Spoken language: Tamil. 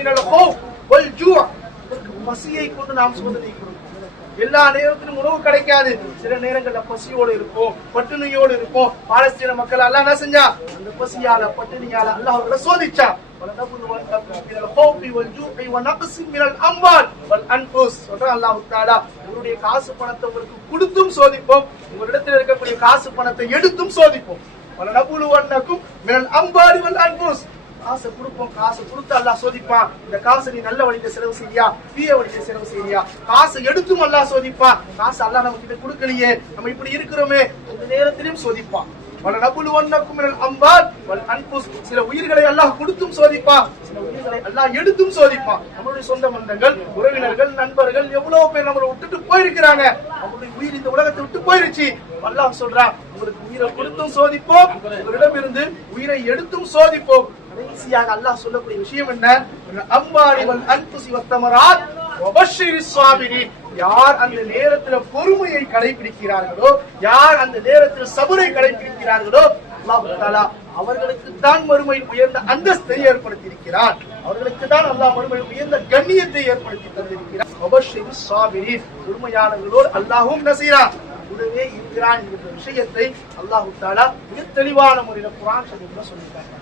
மினல் ஹௌஃப் வல் ஜூ'. பசியை கொண்டு நாம் சோதனை கொடுப்போம். எல்லா நேரத்திலும் உணவு கிடைக்காது. சில நேரங்கள்ல பசியோடு இருப்போம், பட்டினியோடு இருப்போம். பாலஸ்தீன மக்கள் அல்லாஹ் என்ன செஞ்சா? அந்த பசியால பட்டினியால அல்லாஹ் அவர்களை சோதிச்சா. உங்களுடைய காசு பணத்தை உங்களுக்கு கொடுத்தும் சோதிப்போம், உங்களிடத்தில் இருக்கக்கூடிய காசு பணத்தை எடுத்தும் சோதிப்போம். காசை கொடுப்போம், காசு கொடுத்து அல்லாஹ் சோதிப்பான். இந்த காசை நீ நல்ல வழியில செலவு செய்யா, தீய வழியில செலவு செய்யா. காசை எடுத்தும் அல்லாஹ் சோதிப்பான். காசு அல்லாஹ் நம்ம கிட்ட கொடுக்கலையே, நம்ம இப்படி இருக்கிறோமே, அந்த நேரத்திலும் சோதிப்பான். சில உயிர்களை அல்லாஹ் கொடுத்தும் சோதிப்பான், சில உயிர்களை அல்லாஹ் எடுத்தும் சோதிப்பான். நம்மளுடைய சொந்த பந்தங்கள், உறவினர்கள், நண்பர்கள் எவ்வளவு பேர் நம்மளை விட்டுட்டு போயிருக்கிறாங்க. நம்மளுடைய உயிர் இந்த உலகத்தை விட்டு போயிருச்சு. அல்லாஹ் சொல்றான், உங்களுக்கு உயிரை கொடுத்தும் சோதிப்போம், உங்களிடம் இருந்து உயிரை எடுத்தும் சோதிப்போம். கடைசியாக அல்லாஹ் சொல்லக்கூடிய விஷயம் என்ன? அம்வாலிவல் அன்ஃபுஸி வத்தமராத் வபஷ்ஷிரிஸ் ஸாபிரீன். யார் அந்த நேரத்தில் பொறுமையை கடைபிடிக்கிறார்களோ, யார் அந்த நேரத்தில் சபரை கடைபிடிக்கிறார்களோ, அல்லாஹ் தஆலா அவர்களுக்கு தான் மறுமையில் உயர்ந்த அந்தஸ்தை ஏற்படுத்தி இருக்கிறார். அவர்களுக்கு தான் அல்லாஹ் மறுமையில் உயர்ந்த கண்ணியத்தை ஏற்படுத்தி தந்திருக்கிறார். வபஷ்ஷிரிஸ் ஸாபிரீன். பொறுமையாளர்களோடு அல்லாஹ்வும் நசீரா கூடவே இருக்கிறான் என்ற விஷயத்தை அல்லாஹ் தஆலா மிக தெளிவான முறையில் குர்ஆன் ஷரீஃப்ல சொல்லியிருக்காங்க.